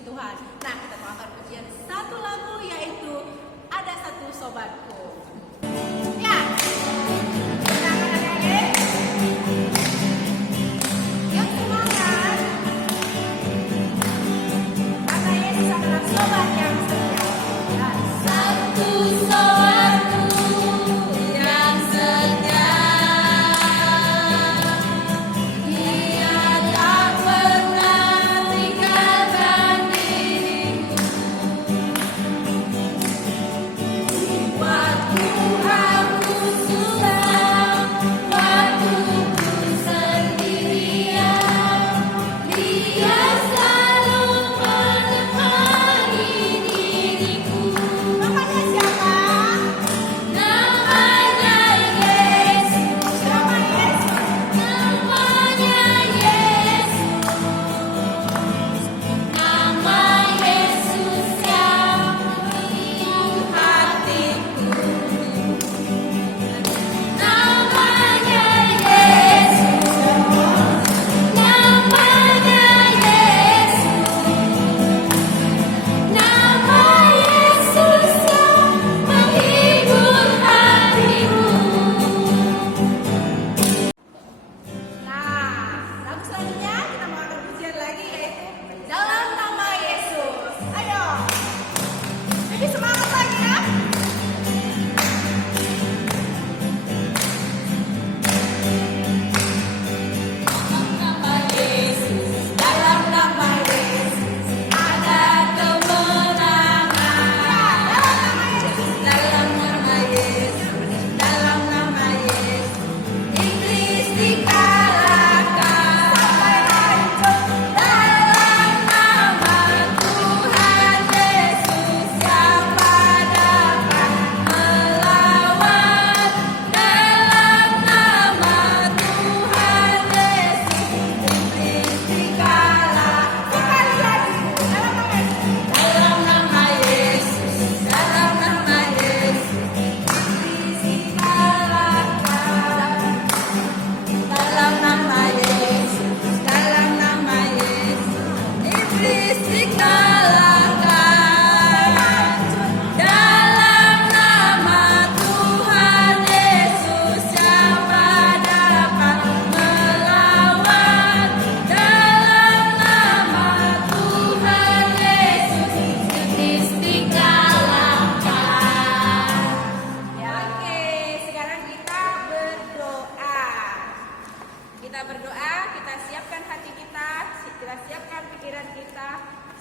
puji Tuhan. Nah, kita mau angkat pujian satu lagu, yaitu Ada Satu Sobatku. Ya, kita akan nyanyi. Yang semangat, karena Yesus adalah sobat yang setia. Dan satu sobatku yang setia.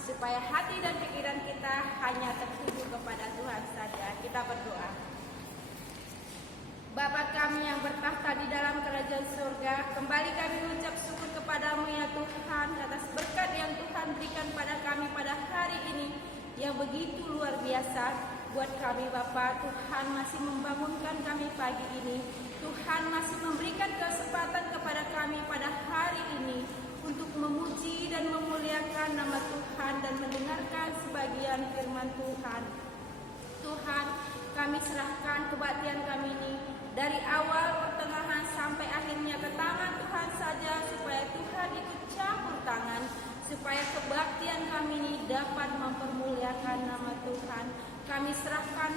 Supaya hati dan pikiran kita hanya tertuju kepada Tuhan saja. Kita berdoa. Bapa kami yang bertahta di dalam kerajaan surga, kembali kami mengucap syukur kepadamu ya Tuhan atas berkat yang Tuhan berikan pada kami pada hari ini yang begitu luar biasa buat kami Bapa. Tuhan masih membangunkan kami pagi ini. Tuhan masih memberikan kesempatan kepada kami pada hari ini untuk memuji dan memuliakan nama Tuhan dan mendengarkan sebagian firman Tuhan. Tuhan, kami serahkan kebaktian kami ini dari awal, pertengahan sampai akhirnya ke tangan Tuhan saja, supaya Tuhan ikut campur tangan, supaya kebaktian kami ini dapat mempermuliakan nama Tuhan. Kami serahkan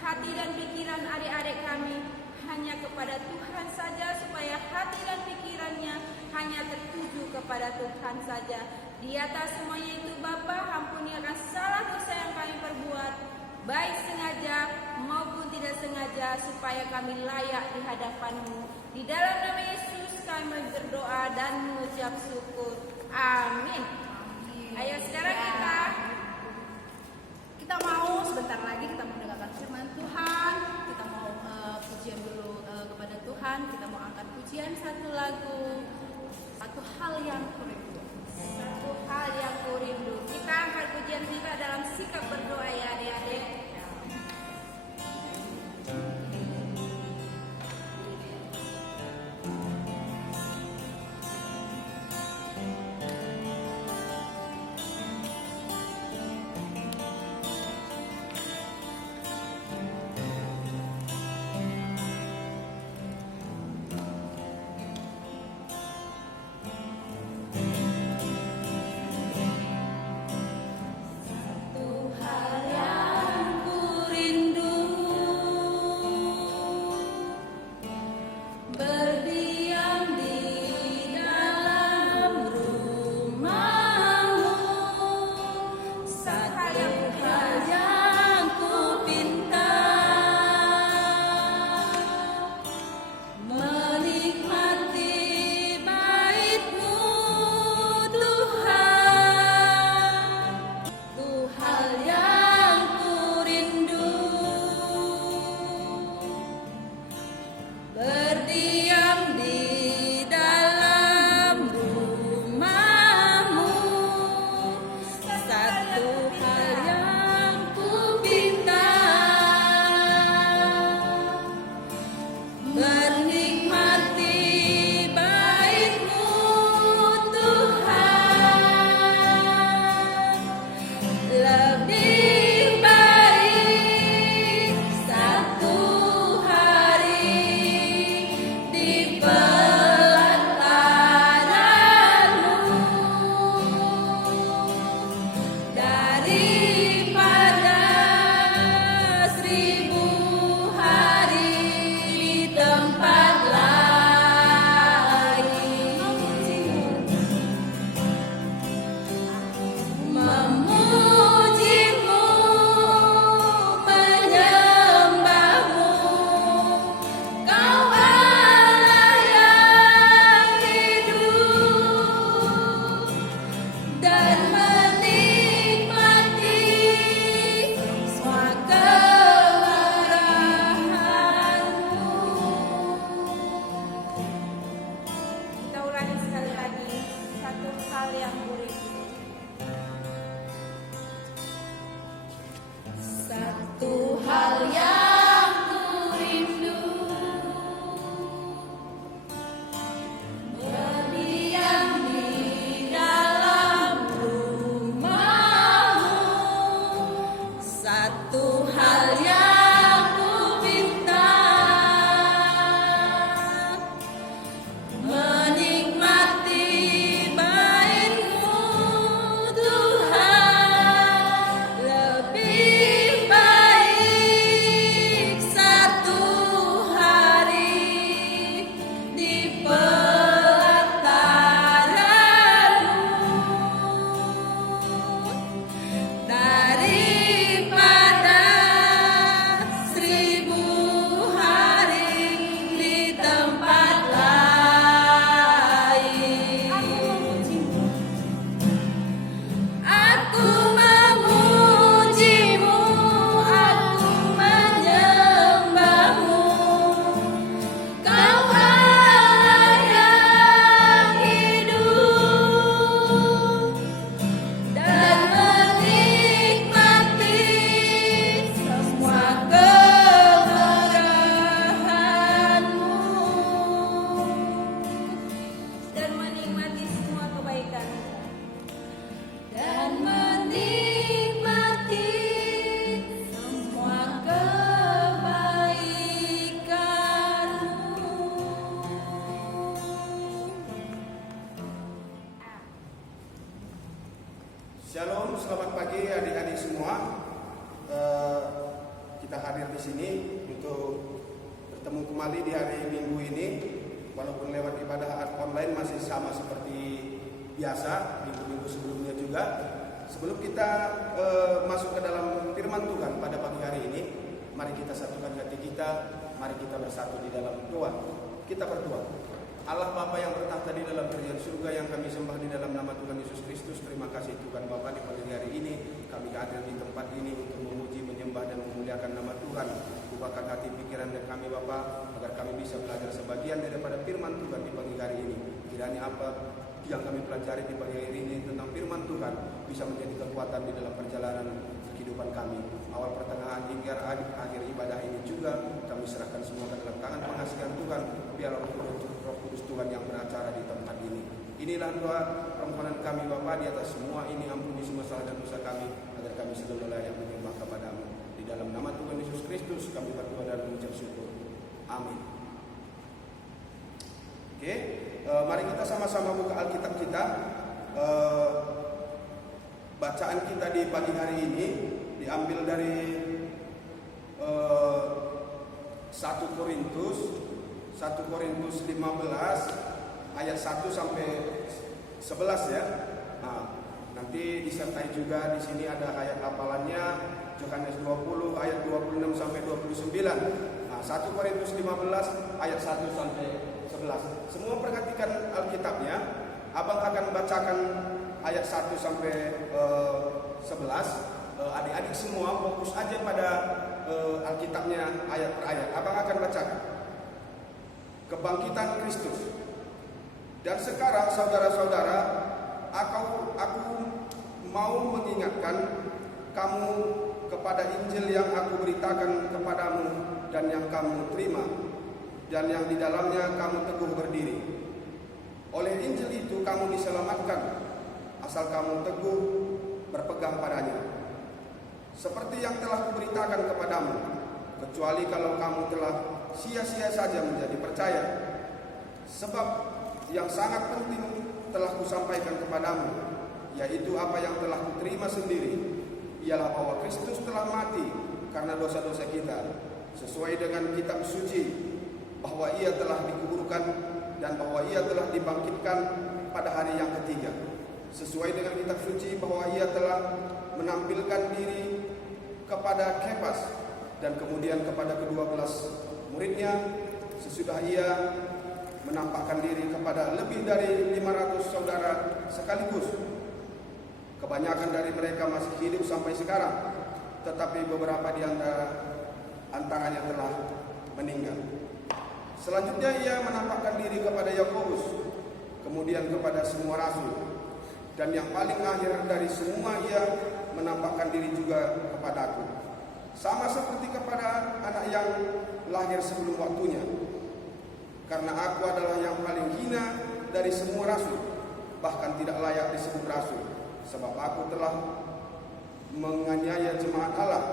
hati dan pikiran adik-adik kami hanya kepada Tuhan saja, supaya hati dan pikirannya hanya tertuju kepada Tuhan saja. Di atas semuanya itu Bapa, ampuni akan salah dosa yang kami perbuat, baik sengaja maupun tidak sengaja, supaya kami layak di hadapan-Mu. Di dalam nama Yesus kami berdoa dan mengucap syukur. Amin. Ayo sekarang kita mau sebentar lagi kita mendengarkan firman Tuhan. Kita mau pujian dulu kepada Tuhan. Kita mau angkat pujian satu lagu, Satu Hal Yang Kurindu. Satu hal yang kurindu. Kita angkat pujian kita dalam sikap berdoa ya adik-adik. hal yang kurindu. Satu hal yang kurindu, berdiam di dalam rumahmu. Satu hal yang ku minta, menikmati baitmu Tuhan. Lebih baik satu hari di pelataranmu daripada 1000 hari di tempat lain. Aku memujimu, aku menyembahmu. Kau Allah yang hidup dan menikmati semua kemurahan-Mu dan menikmati semua kebaikan-Mu dan menikmati semua kebaikan-Mu. Shalom, selamat pagi adik-adik semua. Kita hadir di sini untuk bertemu kembali di hari Minggu ini, walaupun lewat ibadah online masih sama seperti biasa minggu-minggu sebelumnya juga. Sebelum kita masuk ke dalam firman Tuhan pada pagi hari ini, mari kita satukan hati kita, mari kita bersatu di dalam doa. Kita berdoa. Allah Bapa yang bertahta di dalam kerajaan surga, yang kami sembah di dalam nama Tuhan Yesus Kristus. Terima kasih Tuhan Bapa, di pagi hari ini kami hadir di tempat ini untuk memuji, menyembah dan memuliakan nama Tuhan. Bukakan hati pikiran dan kami Bapa, agar kami bisa belajar sebagian daripada firman Tuhan di pagi hari ini. Kiranya apa yang kami pelajari di pagi hari ini tentang firman Tuhan bisa menjadi kekuatan di dalam perjalanan kehidupan kami. Awal, pertengahan, hingga akhir ibadah ini juga kami serahkan semua ke dalam tangan pengasihan Tuhan. Biar Roh Kudus Tuhan yang beracara di tempat ini. Inilah doa permohonan kami Bapa, di atas semua ini ampuni semua salah dan dosa kami, agar kami selalu layak menyembah kepada-Mu. Di dalam nama Tuhan Yesus Kristus kami berdoa dan mengucap syukur. Amin. Oke, mari kita sama-sama buka Alkitab kita. Bacaan kita di pagi hari ini diambil dari 1 Korintus 15 ayat 1 sampai 11 ya. Nah, nanti disertai juga di sini ada ayat hafalannya, Yohanes 20 ayat 26 sampai 29. Nah, 1 Korintus 15 ayat 1 sampai 11. Semua perhatikan Alkitabnya. Abang akan bacakan ayat 1 sampai 11. Adik-adik semua fokus aja pada Alkitabnya ayat per ayat. Abang akan bacakan. Kebangkitan Kristus. Dan sekarang saudara-saudara, aku mau mengingatkan kamu kepada Injil yang aku beritakan kepadamu dan yang kamu terima, dan yang di dalamnya kamu teguh berdiri. Oleh Injil itu kamu diselamatkan, asal kamu teguh berpegang padanya. Seperti yang telah kuberitakan kepadamu, kecuali kalau kamu telah sia-sia saja menjadi percaya. Sebab yang sangat penting telah kusampaikan kepadamu, yaitu apa yang telah kuterima sendiri, ialah bahwa Kristus telah mati karena dosa-dosa kita, sesuai dengan kitab suci, bahwa ia telah dikuburkan dan bahwa ia telah dibangkitkan pada hari yang ketiga, sesuai dengan kitab suci, bahwa ia telah menampilkan diri kepada Kefas dan kemudian kepada ke-12 muridnya, sesudah ia menampakkan diri kepada lebih dari 500 saudara sekaligus. Kebanyakan dari mereka masih hidup sampai sekarang, tetapi beberapa di antaranya telah meninggal. Selanjutnya ia menampakkan diri kepada Yakobus, kemudian kepada semua rasul. Dan yang paling akhir dari semua, ia menampakkan diri juga kepadaku, sama seperti kepada anak yang lahir sebelum waktunya. Karena aku adalah yang paling hina dari semua rasul, bahkan tidak layak disebut rasul, sebab aku telah menganiaya jemaat Allah.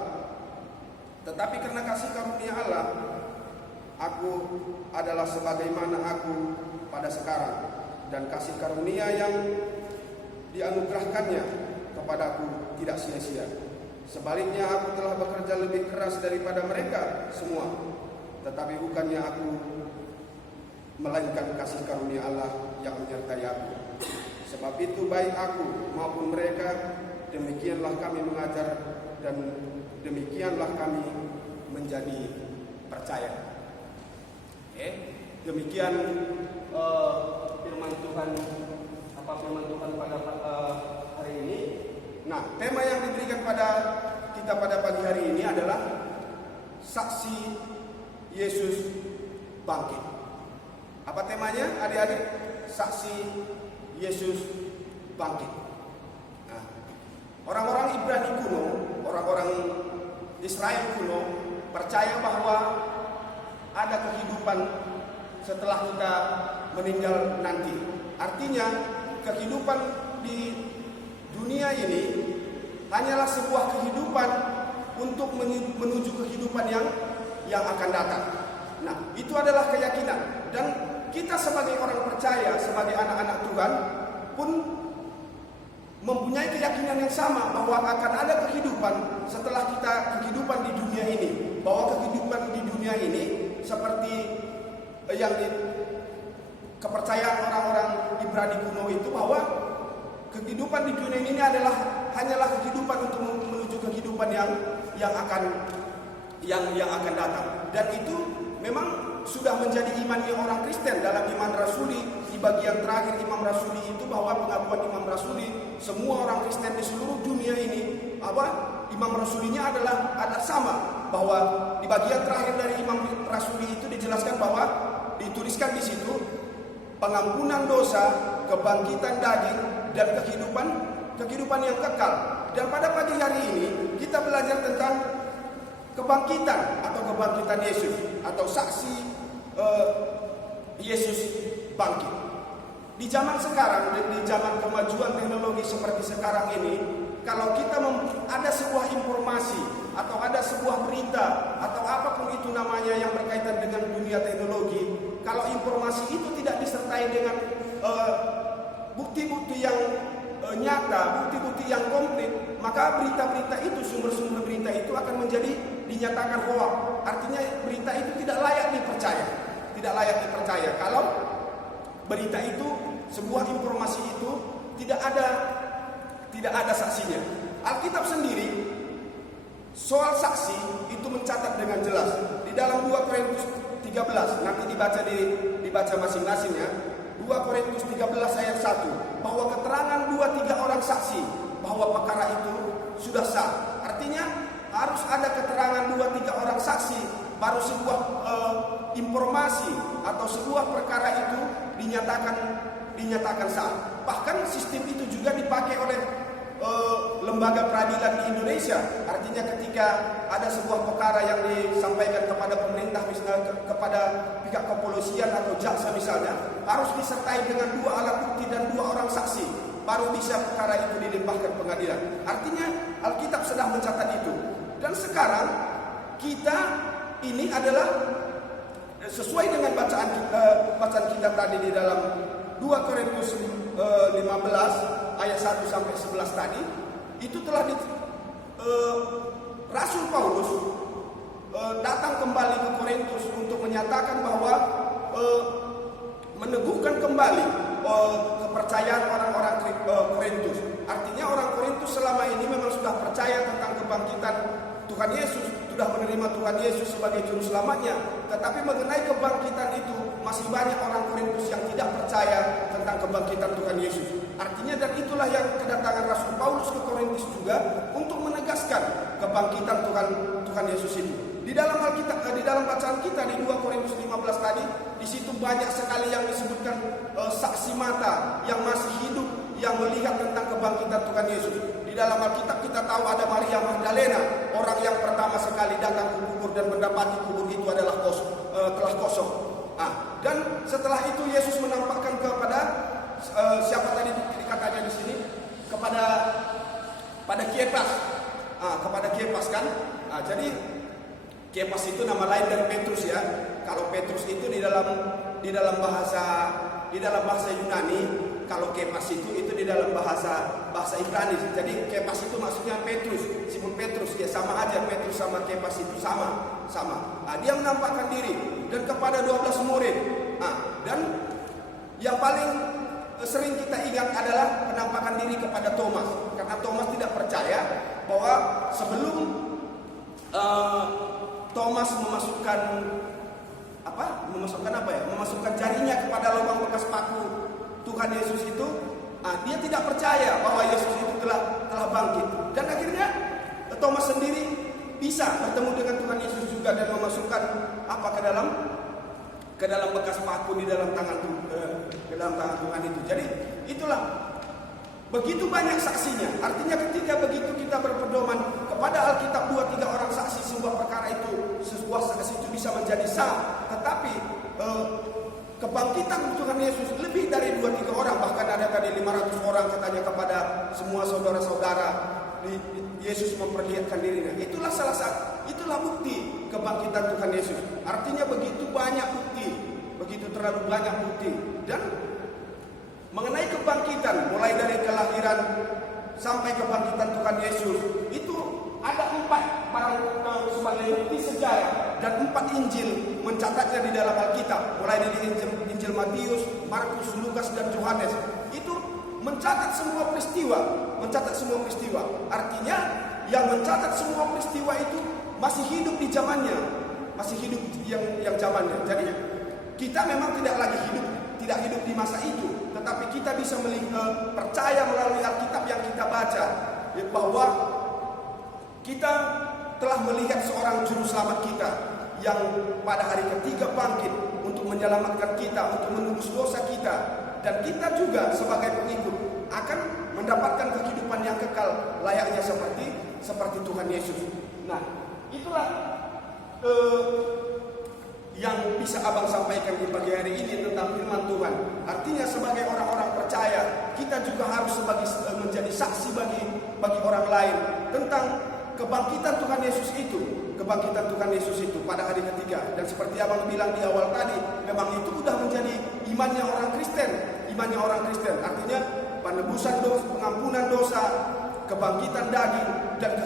Tetapi karena kasih karunia Allah, aku adalah sebagaimana aku pada sekarang, dan kasih karunia yang dianugerahkannya kepadaku tidak sia-sia. Sebaliknya aku telah bekerja lebih keras daripada mereka semua, tetapi bukannya aku, melainkan kasih karunia Allah yang menyertai aku. Sebab itu baik aku maupun mereka, demikianlah kami mengajar dan demikianlah kami menjadi percaya. Demikian firman Tuhan pada hari ini. Nah, tema yang diberikan pada kita pada pagi hari ini adalah saksi Yesus bangkit. Apa temanya, adik-adik? Saksi Yesus bangkit. Nah, orang-orang Ibrani kuno, orang-orang Israel kuno percaya bahwa ada kehidupan setelah kita meninggal nanti. Artinya kehidupan di dunia ini hanyalah sebuah kehidupan untuk menuju kehidupan yang akan datang. Nah, itu adalah keyakinan, dan kita sebagai orang percaya, sebagai anak-anak Tuhan pun mempunyai keyakinan yang sama bahwa akan ada kehidupan setelah kita kehidupan di dunia ini. Bahwa kehidupan di dunia ini seperti yang kepercayaan orang-orang Ibrani kuno itu, bahwa kehidupan di dunia ini hanyalah kehidupan untuk menuju kehidupan yang akan datang. Dan itu memang sudah menjadi imannya orang Kristen. Dalam iman rasuli, di bagian terakhir Imam Rasuli itu, bahwa pengakuan Imam Rasuli, semua orang Kristen di seluruh dunia ini, Imam Rasulinya ada sama, bahwa di bagian terakhir dari Imam Rasuli itu dijelaskan bahwa dituliskan di situ pengampunan dosa, kebangkitan daging, dan kehidupan yang kekal. Dan pada pagi hari ini kita belajar tentang kebangkitan Yesus, atau saksi Yesus bangkit. Di zaman sekarang, di zaman kemajuan teknologi seperti sekarang ini, kalau kita ada sebuah informasi atau ada sebuah berita atau apapun itu namanya yang berkaitan dengan dunia teknologi, kalau informasi itu tidak disertai dengan bukti-bukti yang nyata, bukti-bukti yang komplit, maka berita-berita itu, sumber-sumber berita itu akan dinyatakan hoax. Artinya berita itu tidak layak dipercaya. Kalau berita itu, sebuah informasi itu tidak ada saksinya. Alkitab sendiri soal saksi itu mencatat dengan jelas di dalam 2 Korintus 13. Nanti dibaca masing-masingnya. 2 Korintus 13 ayat 1, bahwa keterangan 2-3 orang saksi bahwa perkara itu sudah sah. Artinya harus ada keterangan 2-3 orang saksi baru sebuah informasi atau sebuah perkara itu dinyatakan sah. Bahkan sistem itu juga dipakai oleh lembaga peradilan di Indonesia. Artinya ketika ada sebuah perkara yang disampaikan kepada pemerintah, misalnya kepada pihak kepolisian atau jaksa misalnya, harus disertai dengan 2 alat bukti dan 2 orang saksi, baru bisa perkara itu dilimpahkan pengadilan. Artinya Alkitab sedang mencatat itu. Dan sekarang kita ini adalah sesuai dengan bacaan kita tadi di dalam 2 Korintus 15 ayat 1 sampai 11 tadi, itu telah Rasul Paulus datang kembali ke Korintus untuk menyatakan bahwa meneguhkan kembali kepercayaan orang-orang Korintus. Artinya orang Korintus selama ini memang sudah percaya tentang kebangkitan Tuhan Yesus, sudah menerima Tuhan Yesus sebagai juru selamatnya. Tetapi mengenai kebangkitan itu masih banyak orang Korintus yang tidak percaya tentang kebangkitan Tuhan Yesus. Artinya, dan itulah yang kedatangan Rasul Paulus ke Korintus juga untuk menegaskan kebangkitan Tuhan Yesus itu. Di dalam Alkitab, di dalam bacaan kita di 2 Korintus 15 tadi, di situ banyak sekali yang disebutkan saksi mata yang masih hidup, yang melihat tentang kebangkitan Tuhan Yesus. Di dalam Alkitab kita tahu ada Maria Magdalena, orang yang pertama sekali datang ke kubur dan mendapati kubur itu adalah telah kosong. Dan setelah itu Yesus menampakkan kepada siapa tadi dikatakan di sini, kepada Kepas, kepada Kepas kan. Jadi Kepas itu nama lain dari Petrus ya. Kalau Petrus itu di dalam bahasa Yunani, kalau Kepas itu di dalam bahasa Ibrani. Jadi Kepas itu maksudnya Petrus, Simon Petrus, ya sama aja, Petrus sama Kepas itu sama. Dia menampakkan diri dan kepada 12 murid. Dan yang paling sering kita ingat adalah penampakan diri kepada Thomas, karena Thomas tidak percaya bahwa sebelum Thomas memasukkan jarinya kepada lubang bekas paku Tuhan Yesus itu, dia tidak percaya bahwa Yesus itu telah bangkit. Dan akhirnya Thomas sendiri bisa bertemu dengan Tuhan Yesus juga dan memasukkan ke dalam bekas paku di dalam tangan Tuhan itu. Jadi itulah begitu banyak saksinya. Artinya ketika begitu kita berpedoman kepada Alkitab 2-3 orang saksi sebuah perkara itu, sebuah saksi itu bisa menjadi sah. Tetapi kebangkitan Tuhan Yesus lebih dari 2-3 orang, bahkan ada tadi 500 orang katanya kepada semua saudara-saudara. Yesus memperlihatkan dirinya. Itulah bukti kebangkitan Tuhan Yesus. Artinya begitu banyak bukti, begitu terlalu banyak bukti. Dan mengenai kebangkitan, mulai dari kelahiran sampai kebangkitan Tuhan Yesus, itu ada 4 sebagai bukti sejarah dan 4 Injil mencatatnya di dalam Alkitab. Mulai dari Injil Matius, Markus, Lukas, dan Yohanes. Itu mencatat semua peristiwa. Artinya yang mencatat semua peristiwa itu masih hidup di zamannya, masih hidup yang zamannya. Jadi kita memang tidak hidup di masa itu, tetapi kita bisa percaya melalui Alkitab yang kita baca bahwa kita telah melihat seorang juru selamat kita yang pada hari ketiga bangkit untuk menyelamatkan kita, untuk menebus dosa kita. Dan kita juga sebagai pengikut akan mendapatkan kehidupan yang kekal layaknya seperti Tuhan Yesus. Nah, itulah yang bisa abang sampaikan di pagi hari ini tentang firman Tuhan. Artinya sebagai orang-orang percaya, kita juga harus menjadi saksi bagi orang lain tentang kebangkitan Tuhan Yesus itu. Kebangkitan Tuhan Yesus itu pada hari ketiga. Dan seperti abang bilang di awal tadi, memang itu sudah menjadi imannya orang Kristen. Artinya penebusan dosa, pengampunan dosa, kebangkitan daging, dan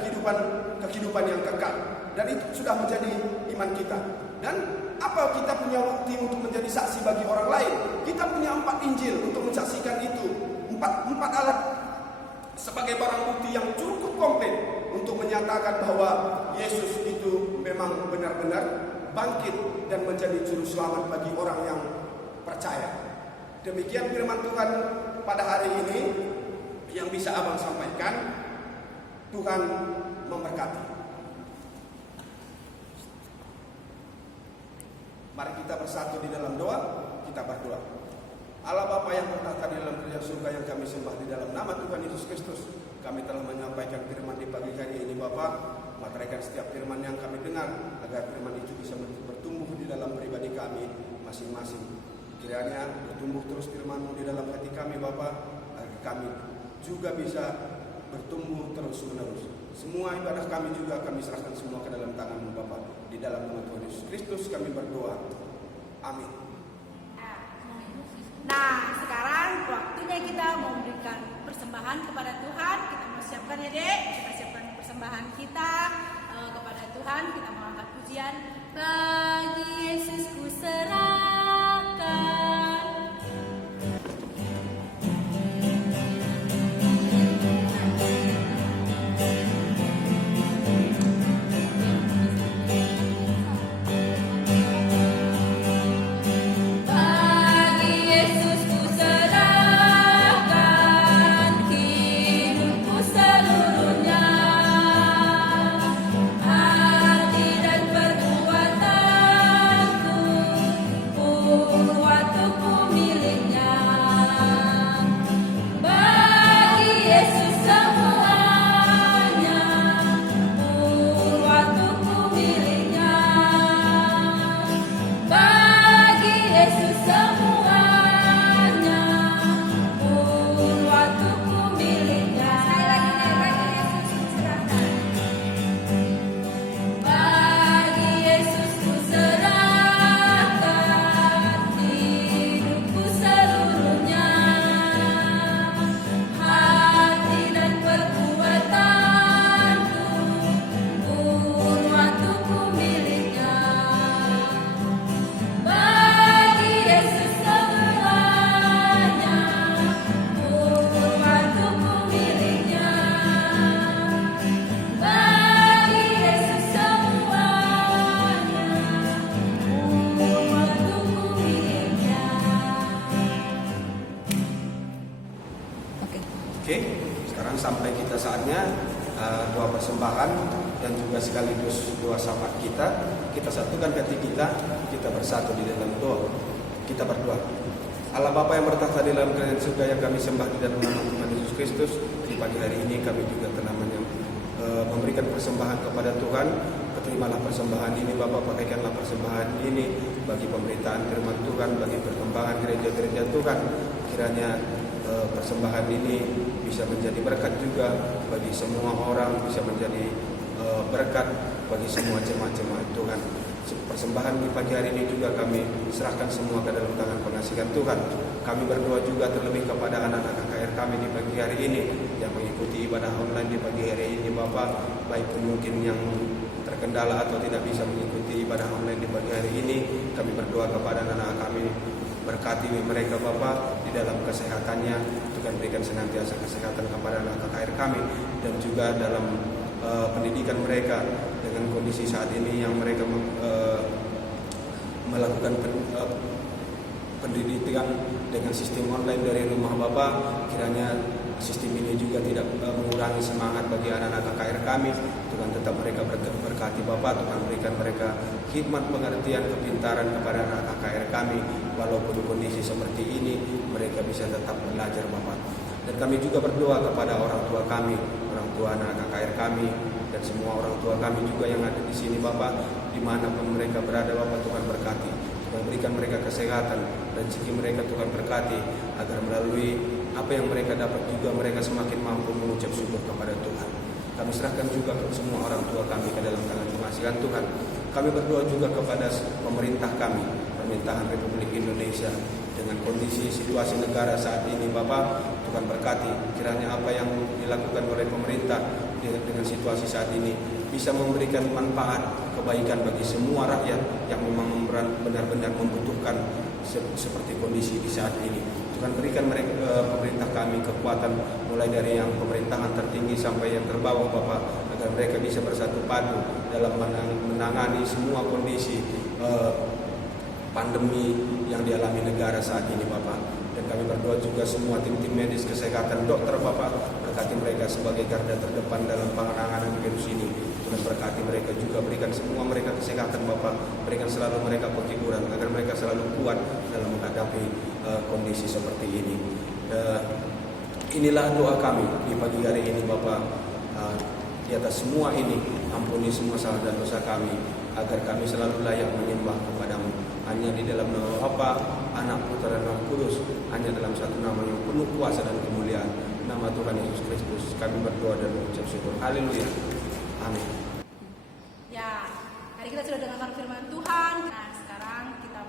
kehidupan yang kekal. Dan itu sudah menjadi iman kita. Dan apa kita punya bukti untuk menjadi saksi bagi orang lain? Kita punya 4 Injil untuk mensaksikan itu. 4 alat sebagai barang bukti yang cukup komplit untuk menyatakan bahwa Yesus itu memang benar-benar bangkit dan menjadi juru selamat bagi orang yang percaya. Demikian firman Tuhan pada hari ini yang bisa abang sampaikan. Tuhan memberkati. Mari kita bersatu di dalam doa. Kita berdoa. Allah Bapa yang bertata di dalam kerajaan surga yang kami sembah, di dalam nama Tuhan Yesus Kristus, kami telah menyampaikan firman di pagi hari ini Bapa. Materaikan setiap firman yang kami dengar, agar firman itu bisa bertumbuh di dalam pribadi kami masing-masing. Kiranya bertumbuh terus firman-Mu di dalam hati kami Bapa, agar kami juga bisa bertumbuh terus menerus. Semua ibadah kami juga kami serahkan semua ke dalam tangan-Mu Bapa. Di dalam nama Tuhan Yesus Kristus kami berdoa. Amin. Nah, sekarang waktunya kita memberikan persembahan kepada Tuhan. Kita mau siapkan ya Dek. Kita siapkan persembahan kita kepada Tuhan. Kita mau angkat pujian. Bagi Yesus ku serahkan. Hati dan perbuatanku Oke, sekarang sampai kita saatnya doa persembahan dan juga sekaligus doa syafaat kita. Kita satukan hati kita bersatu di dalam doa. Kita berdoa. Allah Bapa yang bertahta di dalam kerajaan surga, yang kami sembah di dalam nama Tuhan Yesus Kristus, di pagi hari ini kami juga telah memberikan persembahan kepada Tuhan. Terimalah persembahan ini Bapa, pakaikanlah persembahan ini bagi pemberitaan firman Tuhan, bagi perkembangan gereja-gereja Tuhan. Kiranya persembahan ini bisa menjadi berkat juga bagi semua orang, bisa menjadi berkat bagi semua jemaat-jemaat Tuhan. Persembahan di pagi hari ini juga kami serahkan semua ke dalam tangan pengasihan Tuhan. Kami berdoa juga terlebih kepada anak-anak KKR kami di pagi hari ini yang mengikuti ibadah online di pagi hari ini Bapak, baik pun mungkin yang terkendala atau tidak bisa mengikuti ibadah online di pagi hari ini. Kami berdoa kepada anak-anak kami, berkati mereka Bapak di dalam kesehatannya. Tuhan berikan senantiasa kesehatan kepada anak KKR kami, dan juga dalam pendidikan mereka dengan kondisi saat ini yang mereka melakukan pendidikan dengan sistem online dari rumah Bapak. Kiranya sistem ini juga tidak mengurangi semangat bagi anak-anak KKR kami. Tuhan tetap mereka berkati Bapak. Tuhan berikan mereka hikmat, pengertian, kepintaran kepada anak KKR kami. Walaupun kondisi seperti ini, mereka bisa tetap belajar Bapak. Dan kami juga berdoa kepada orang tua kami, orang tua anak KKR kami, dan semua orang tua kami juga yang ada di sini Bapak, dimanapun mereka berada Bapak, Tuhan berkati. Tuhan berikan mereka kesehatan, rezeki mereka Tuhan berkati, agar melalui apa yang mereka dapat juga mereka semakin mampu mengucap syukur kepada Tuhan. Kami serahkan juga ke semua orang tua kami ke dalam tangan pengasihan Tuhan. Kami berdoa juga kepada pemerintah kami, pemerintahan Republik Indonesia, dengan kondisi situasi negara saat ini Bapak, Tuhan berkati. Kiranya apa yang dilakukan oleh pemerintah dengan situasi saat ini bisa memberikan manfaat, kebaikan bagi semua rakyat yang memang benar-benar membutuhkan seperti kondisi di saat ini. Tuhan berikan pemerintah kami kekuatan, mulai dari yang pemerintahan tertinggi sampai yang terbawah Bapak, agar mereka bisa bersatu padu dalam menangani semua kondisi pandemi yang dialami negara saat ini Bapak. Dan kami berdoa juga semua tim-tim medis kesehatan, dokter Bapak, berkati mereka sebagai garda terdepan dalam penanganan virus ini. Tuhan berkati mereka juga, berikan semua mereka kesehatan Bapak, berikan selalu mereka penghiburan agar mereka selalu kuat dalam menghadapi kondisi seperti ini. Inilah doa kami di pagi hari ini Bapak. Di atas semua ini, ampuni semua salah dan dosa kami, agar kami selalu layak menyembah kepadamu. Hanya di dalam nama Bapa, Anak, Putra dan Roh Kudus, hanya dalam satu nama yang penuh kuasa dan kemuliaan, nama Tuhan Yesus Kristus, kami berdoa dan mengucap syukur. Haleluya. Amin. Ya, hari kita sudah dengarkan firman Tuhan. Nah, sekarang kita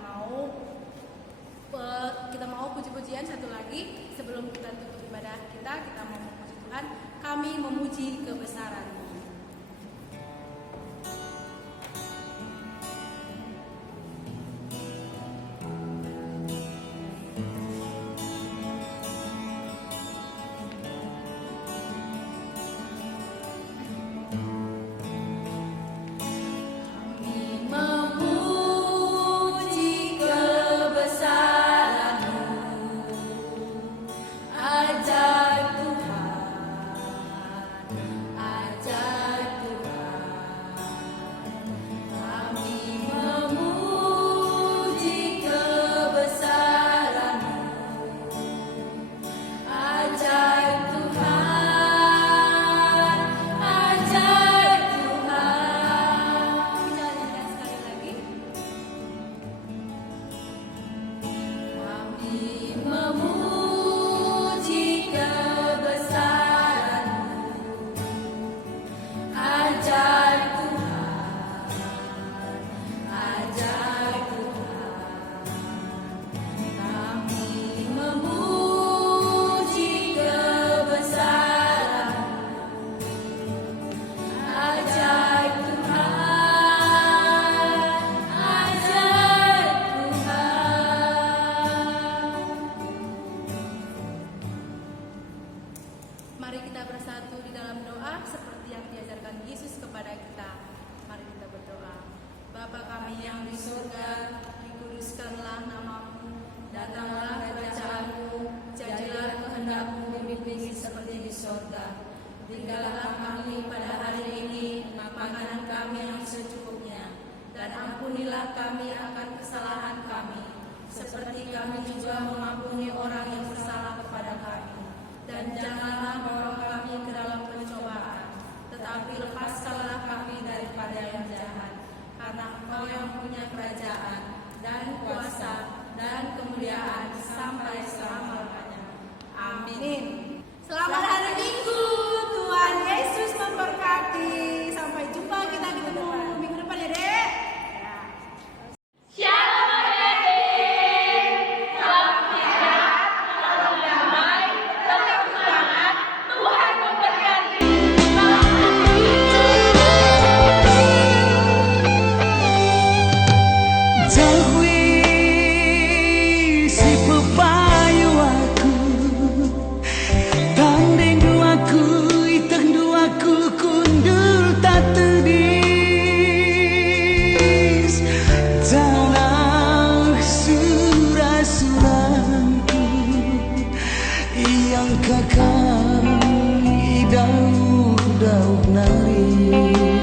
mau puji-pujian satu lagi. Sebelum kita tutup ibadah kita mau memuji Tuhan. Kami memuji kebesaran-Mu. Mari kita bersatu di dalam doa seperti yang diajarkan Yesus kepada kita. Mari kita berdoa. Bapa kami yang di surga, dikuduskanlah nama-Mu, datanglah kerajaan-Mu, jadilah kehendak-Mu di bumi bumi seperti di sorga. Berikanlah kami pada hari ini makanan kami yang secukupnya, dan ampunilah kami akan kesalahan kami, seperti kami juga mengampuni orang yang bersalah kepada kami. Dan janganlah membawa kami ke dalam pencobaan, tetapi lepaskanlah kami daripada yang jahat. Karena Engkau yang punya kerajaan, dan kuasa, dan kemuliaan sampai selama-lamanya. Amin. Selamat hari Minggu. Tuhan Yesus memberkati. Sampai jumpa, kita ketemu minggu depan ya, Dek. Shalom adik-adik. Salam sehat, salam damai, tetap semangat. Tuhan memberkati. Jauhi si pepayu aku, tanding duaku, itang duaku, kundur tak tedis. Tanah surah-surahku yang kakak daun-daun nari.